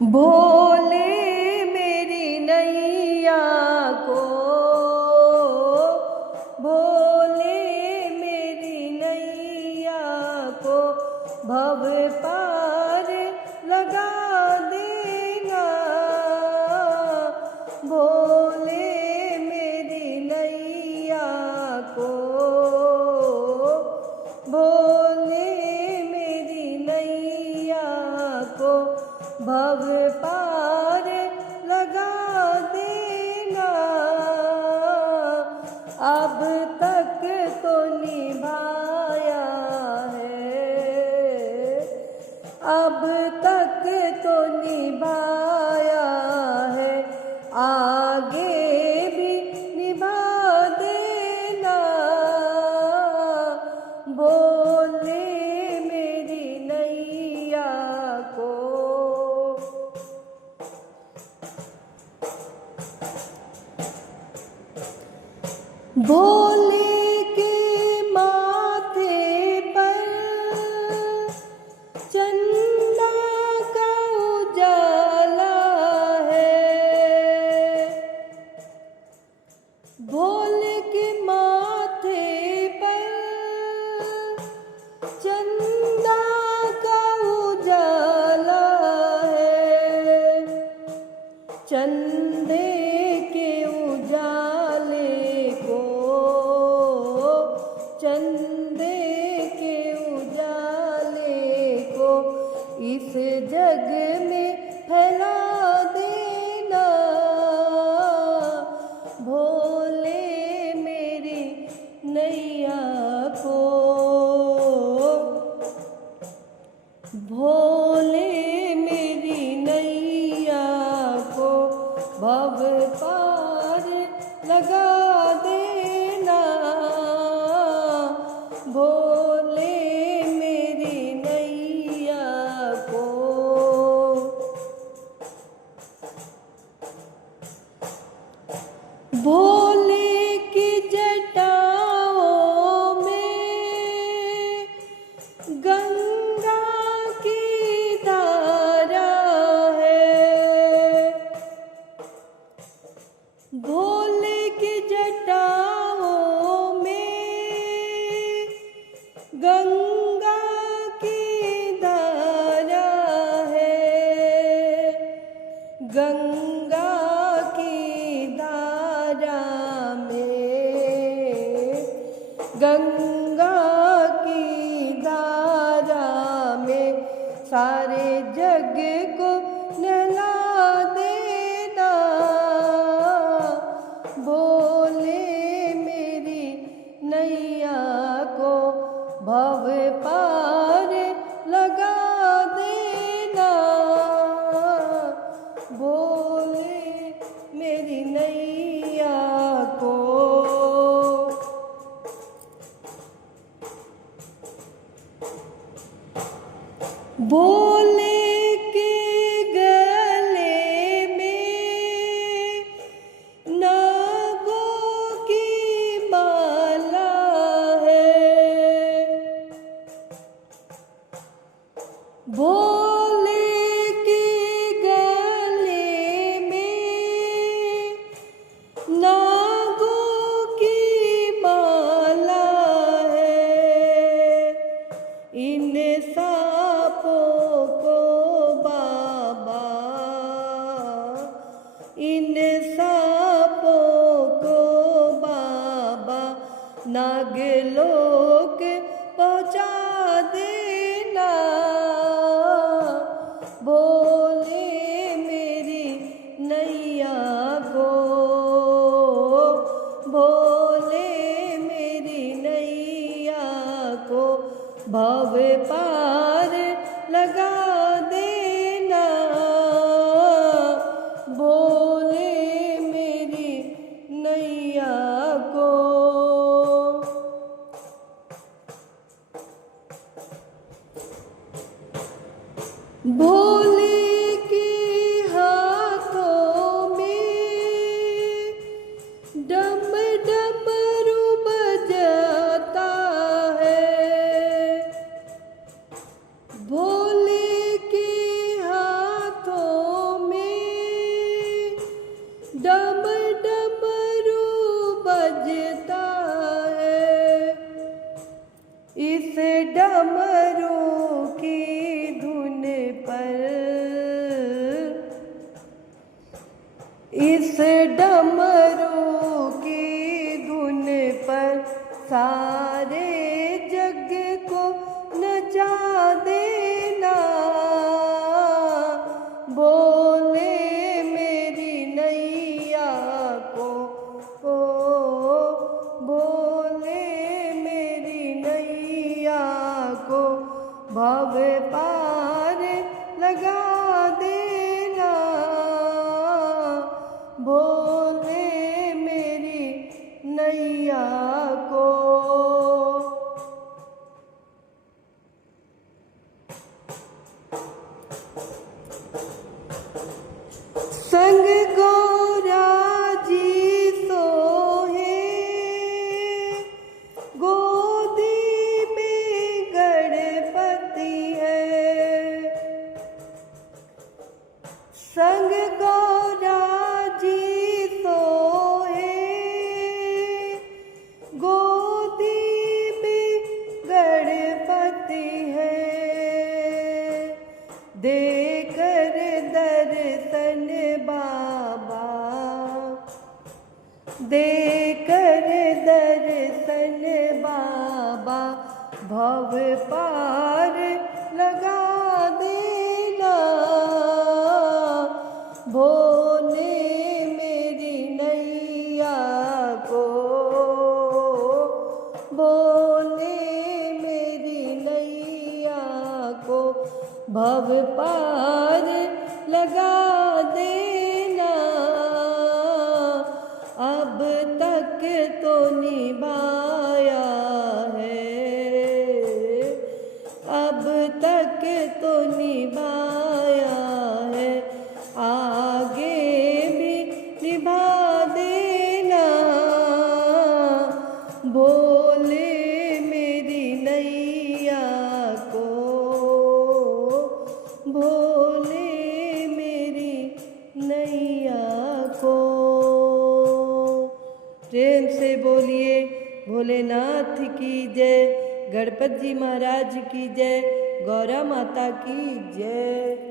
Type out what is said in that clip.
भोले मेरी नैया को, भोले मेरी नैया को भव पार लगा देना। भोले मेरी नैया को, भोले मेरी नैया को भव पार लगा देना। अब तक तो निभाया है, अब तक तो निभाया है, आगे भी निभा देना। भोले मेरी नैया को, भोले के माथे पर चंदा का उजाला है। भोले के माथे पर चंदा का उजाला है। चंदे के उजाले को, चंदे के उजाले को इस जग में फैला देना। भोले मेरी नैया को, भोले मेरी नैया को भव पार लगा देना। भोले मेरी नैया को, भोले की जटाओं में गंगा की धारा है। भोले की जटाओं में गंगा की धारा है। गंगा की धारा में, गंगा की धारा में सारे जग को नहला देना। भोले मेरी नैया को भव पार लगा देना। भोले मेरी नैया को, भोले के गले में नागों की माला है। भोले के गले में नागों की माला है। इन सांपों को बाबा, इन सांपों को बाबा नागलोक पहुँचा देना। भोले मेरी नैया को, भोले मेरी नैया को भव पार लगा देना। भोले मेरी नैया को, भोले की इस डमरू की धुन पर सारे जग को नचा देना। बोले मेरी नैया को बोले मेरी नैया को भव पार लगा देना। बोले मेरी नैया को। संग गौरा जी सोहे गोदी में गणपति है। संग गौरा जी सोहे गोदी में गणपति है। देकर दर्शन बाबा देकर दर्शन बाबा भव पार लगा देना। भोले मेरी नैया को बोले मेरी नैया को भव पार लगा देना। अब तक तो निभाया है, अब तक तो निभाया है, आगे भी निभा देना। बोले मेरी नैया को बोले मेरी नैया को। प्रेम से बोलिए भोलेनाथ की जय, गणपति जी महाराज की जय, गौरा माता की जय।